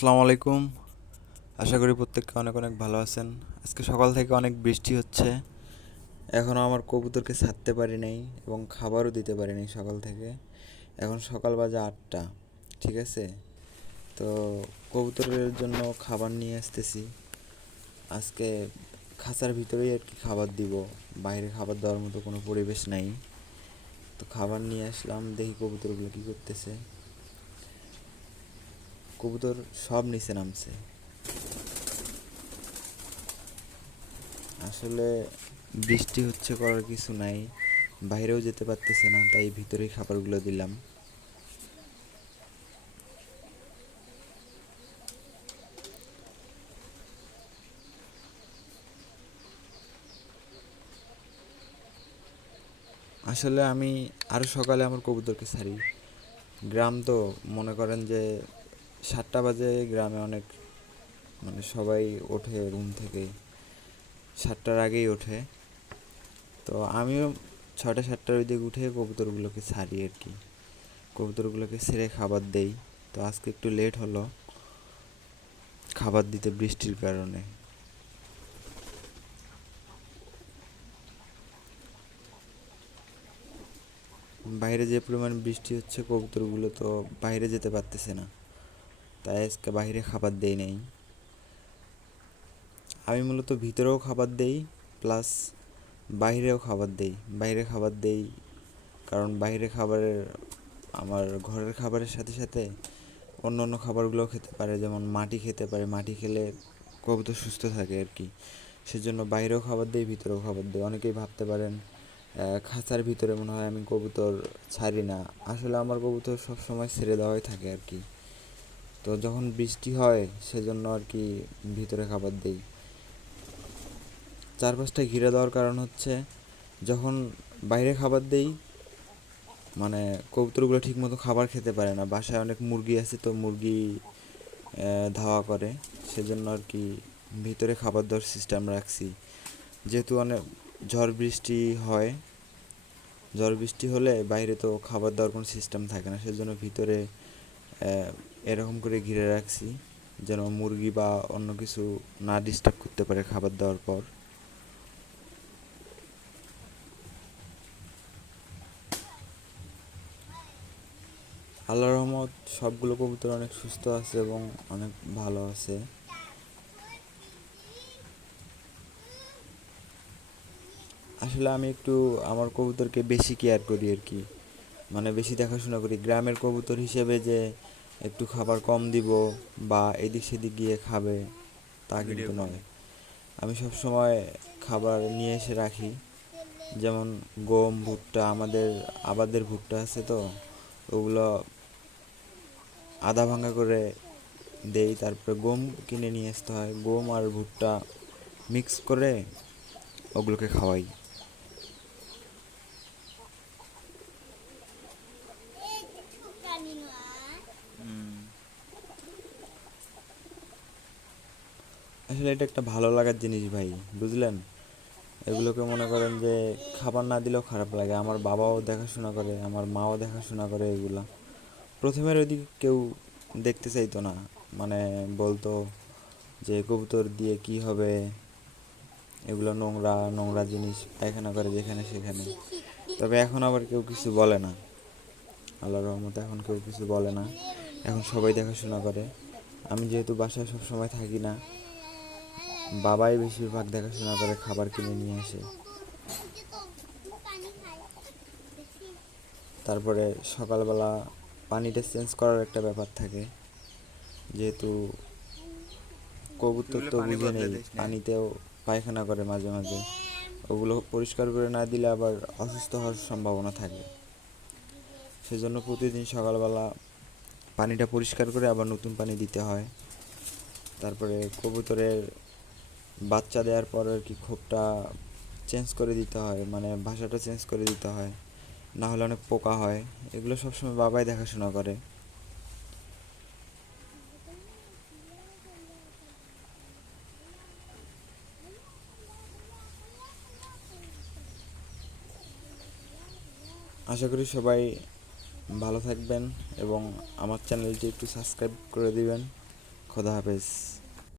আসসালামু আলাইকুম। আশা করি প্রত্যেককে অনেক অনেক ভালো আছেন। আজকে সকাল থেকে অনেক বৃষ্টি হচ্ছে। এখনও আমার কবুতরকে ছাড়তে পারি নাই এবং খাবারও দিতে পারি নাই সকাল থেকে। এখন সকাল বাজে 8টা, ঠিক আছে? তো কবুতরের জন্য খাবার নিয়ে আসতেছি। আজকে খাঁচার ভিতরেই আর কি খাবার দিব, বাইরে খাবার দেওয়ার মতো কোনো পরিবেশ নাই। তো খাবার নিয়ে আসলাম, দেখি কবুতরগুলো কী করতেছে। কবুতর সব নিচে নামছে। আসলে বৃষ্টি হচ্ছে, করার কিছু নাই, বাইরেও যেতে পারতেছে না, তাই ভিতরেই খাবারগুলো দিলাম। আসলে আমি আরও সকালে আমার কবুতরকে ছাড়ি। গ্রাম তো, মনে করেন যে 7টা বাজে গ্রামে অনেক, মানে সবাই ওঠে রুম থেকে, 7টার আগেই ওঠে। তো আমিও 6টা 7টার ওই দিকে উঠে কবুতরগুলোকে ছাড়ি আর কি। কবুতরগুলোকে ছেড়ে খাবার দেই। তো আজকে একটু লেট হলো খাবার দিতে বৃষ্টির কারণে। বাইরে যে পরিমাণ বৃষ্টি হচ্ছে, কবুতরগুলো তো বাইরে যেতে পারতেছে না, তাই আজকে বাইরে খাবার দেই নাই। আমি মূলত ভিতরেও খাবার দেই, প্লাস বাইরেও খাবার দেই। বাইরে খাবার দেই কারণ বাইরে খাবারের, আমার ঘরের খাবারের সাথে সাথে অন্য অন্য খাবারগুলোও খেতে পারে, যেমন মাটি খেতে পারে। মাটি খেলে কবুতর সুস্থ থাকে আর কি। সেজন্য বাইরেও খাবার দিই, ভিতরেও খাবার দিই। অনেকেই ভাবতে পারেন খাঁচার ভিতরে মনে হয় আমি কবুতর ছাড়ি না। আসলে আমার কবুতর সবসময় ছেড়ে দেওয়াই থাকে আর কি। তো যখন বৃষ্টি হয় সেজন্য আর কি ভিতরে খাবার দিই। চারপাশটা ঘিরে দেওয়ার কারণ হচ্ছে, যখন বাইরে খাবার দেই, মানে কবুতরগুলো ঠিকমতো খাবার খেতে পারে না। বাসায় অনেক মুরগি আছে, তো মুরগি ধাওয়া করে, সেজন্য আর কি ভিতরে খাবার দেওয়ার সিস্টেম রাখছি। যেহেতু অনেক ঝড় বৃষ্টি হয়, ঝড় বৃষ্টি হলে বাইরে তো খাবার দেওয়ার কোনো সিস্টেম থাকে না, সেজন্য ভিতরে এরকম করে ঘিরে রাখছি, যেন মুরগি বা অন্য কিছু না ডিস্টার্ব করতে পারে খাবার দেওয়ার পর। আল্লাহর রহমত, সবগুলো কবুতর অনেক সুস্থ আছে এবং অনেক ভালো আছে। আসলে আমি একটু আমার কবুতরকে বেশি কেয়ার করি আর কি, মানে বেশি দেখাশোনা করি। গ্রামের কবুতর হিসেবে যে একটু খাবার কম দিব বা এদিক সেদিক গিয়ে খাবে, তা কিন্তু নয়। আমি সব সময় খাবার নিয়ে এসে রাখি, যেমন গম, ভুট্টা, আমাদের আবাদের ভুট্টা আছে, তো ওগুলো আধা ভাঙা করে দেই। তারপরে গম কিনে নিয়ে আসতে হয়, গম আর ভুট্টা মিক্স করে ওগুলোকে খাওয়াই। আসলে এটা একটা ভালো লাগার জিনিস ভাই, বুঝলেন? এগুলোকে মনে করেন যে খাবার না দিলেও খারাপ লাগে। আমার বাবাও দেখাশোনা করে, আমার মাও দেখাশোনা করে এগুলা। প্রথমের ওইদিকে কেউ দেখতে চাইতো না, মানে বলতো যে কবুতর দিয়ে কি হবে, এগুলো নোংরা নোংরা জিনিস, পায়খানা করে যেখানে সেখানে। তবে এখন আবার কেউ কিছু বলে না, আল্লাহর রহমতে এখন কেউ কিছু বলে না। এখন সবাই দেখাশোনা করে। আমি যেহেতু বাসায় সব সময় থাকি না, বাবাই বেশিরভাগ দেখাশোনা করে, খাবার কিনে নিয়ে আসে। তারপরে সকালবেলা পানিটা চেঞ্জ করার একটা ব্যাপার থাকে, যেহেতু কবুতর তো বুঝে নেই, পানিতেও পায়খানা করে মাঝে মাঝে। ওগুলো পরিষ্কার করে না দিলে আবার অসুস্থ হওয়ার সম্ভাবনা থাকে। সেজন্য প্রতিদিন সকালবেলা পানিটা পরিষ্কার করে আবার নতুন পানি দিতে হয়। তারপরে কবুতরের বাচ্চা দেওয়ার পর আর কি খোপটা চেঞ্জ করে দিতে হয়, মানে ভাষাটা চেঞ্জ করে দিতে হয়, না হলে অনেক পোকা হয়। এগুলো সবসময় বাবাই দেখাশোনা করে। আশা করি সবাই ভালো থাকবেন এবং আমার চ্যানেলটি একটু সাবস্ক্রাইব করে দিবেন। খোদা হাফেজ।